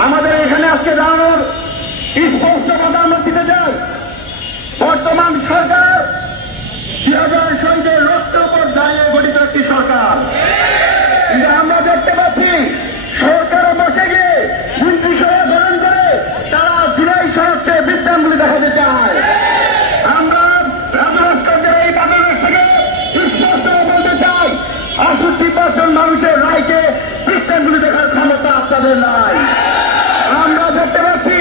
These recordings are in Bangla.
আমাদের এখানে আজকে দাঁড়ানোর স্পষ্ট কথা আমরা দিতে চাই। বর্তমান সরকার 2000 শহীদের রক্তের উপর দাঁড়িয়ে গঠিত একটি সরকার। কিন্তু আমরা দেখতে পাচ্ছি সরকারে বসে গিয়ে মন্ত্রী সভা গঠন করে তারা জুলাই সড়ককে বিদ্যাঙ্গুলি দেখাতে চায়। আমরা রাজভাস্কর্যের এই বাংলাদেশ থেকে স্পষ্ট বলতে চাই, 68% মানুষের রায়কে বিদ্যাঙ্গুলি দেখার ক্ষমতা আপনাদের নাই। আমরা দেখতে পাচ্ছি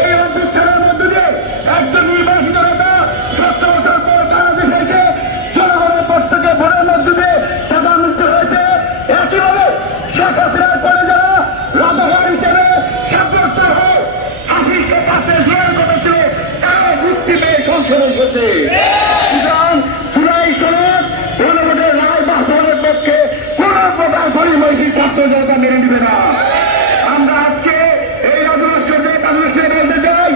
এই অভ্যুত্থানের মধ্য দিয়ে একজন নির্বাচিত নেতা 70 বছর পর বাংলাদেশে এসে জনগণের পর থেকে ভোটের মধ্য দিয়ে প্রধানমন্ত্রী হয়েছে। একইভাবে শেখ হাসিনার পরে যারা রাজাকার হিসেবে সাব্যস্ত হয়ে হাসিসকে কাছে জয়ের কথা ছিল তারা মুক্তি পেয়ে সংসদে এসেছে। সুতরাং জুলাই সনদ গণভোটের রায় বাস্তবায়নের পক্ষে কোন প্রকার গরিবময়ী ছাত্র জনতা মেনে নিবে না। আমরা আজকে এই রাজভাস্কর্যের বাংলাদেশে বলতে চাই,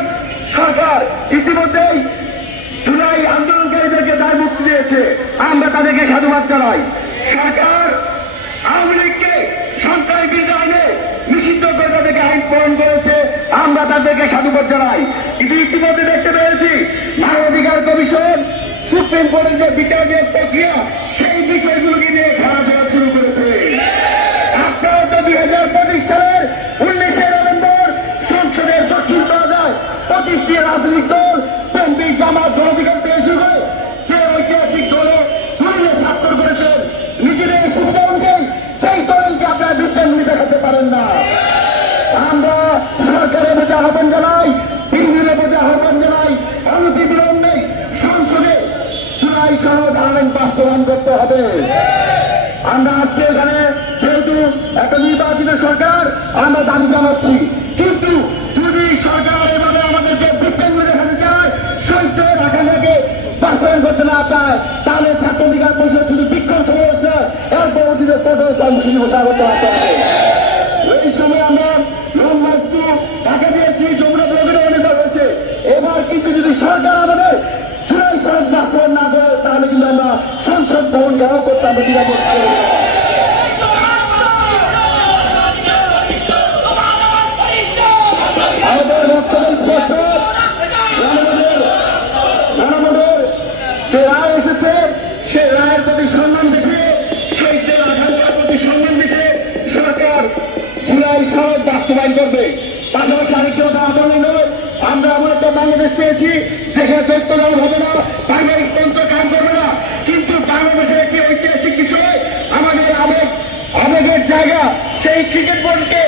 সরকার ইতিমধ্যেই জুলাই আন্দোলনকারীদেরকে দায় মুক্তি দিয়েছে, আমরা তাদেরকে সাধুবাদ জানাই। সরকার আওয়ামী লীগকে সরকারি বিরোধী আইনে নিষিদ্ধ করে তাদেরকে আইন প্রণয়ন করেছে, আমরা তাদেরকে সাধুবাদ জানাই। কিন্তু ইতিমধ্যে দেখতে পেয়েছি মানবাধিকার কমিশন সুপ্রিম কোর্টের যে বিচার বিভাগ প্রক্রিয়া সেই বিষয়গুলোকে নিয়ে খেলা দেওয়া শুরু করেছে। আপনারা তো 2025 সালের 19 নভেম্বর সংসদের দক্ষিণ প্লাজায় 25টি রাজনৈতিক দল বিএনপি, জামাত, গণঅধিকার থেকে শুরু করে যে ঐতিহাসিক দলে স্বাক্ষর করেছেন, নিজেদের সুবিধা অনুযায়ী সেই দলকে আপনারা বিদ্যাঙ্গুলি দেখাতে পারেন না। আমরা সরকারের প্রতি আহ্বান জানাই, বিরোধীদের প্রতি আহ্বান জানাই, অনতি বিলম্বে সংসদে জুলাই সনদ আইন বাস্তবায়ন করতে হবে। আমরা আজকে এখানে যেহেতু একটা নির্বাচিত সরকার আমরা দাবি জানাচ্ছি, কিন্তু যদি সরকার এভাবে আমাদেরকে বিদ্যাঙ্গুলি দেখাতে চায়, সৈন্য রাখাকে বাস্তবায়ন করতে না চায়, তাহলে ছাত্র অধিকার পরিষদ শুধু বিক্ষোভ সমাবেশ না, এর পরবর্তীতে কর্মসূচি ঘোষণা করতে পারতে হবে। এই সময় আমরা লং মার্চ টু ঢাকা দিয়েছি, যমুনা ব্লকের অনেক হয়েছে। এবার কিন্তু যদি সরকার আমাদের জুলাই সনদ বাস্তবায়ন না করে, তাহলে কিন্তু আমরা সংসদ ভবন ঘেরাও করতে আমরা নিরাপদ করব। আমাদের বক্তব্য স্পষ্ট, গণভোটের যে রায় এসেছে সে রায়ের প্রতি সম্মান দেখে, শহীদদের আকাঙ্ক্ষার প্রতি সম্মান দেখে সরকার জুলাই সনদ বাস্তবায়ন করবে। পাশাপাশি আরেকটি কথা বলে নয়, আমরা এমন একটা বাংলাদেশ পেয়েছি যেখানে তথ্য দল হবে না, পারিবারিক তন্ত্র কাজ করবে না, কিন্তু বাংলাদেশের একটি ঐতিহাসিক বিষয় আমাদের আবেগের জায়গা সেই ক্রিকেট বোর্ডকে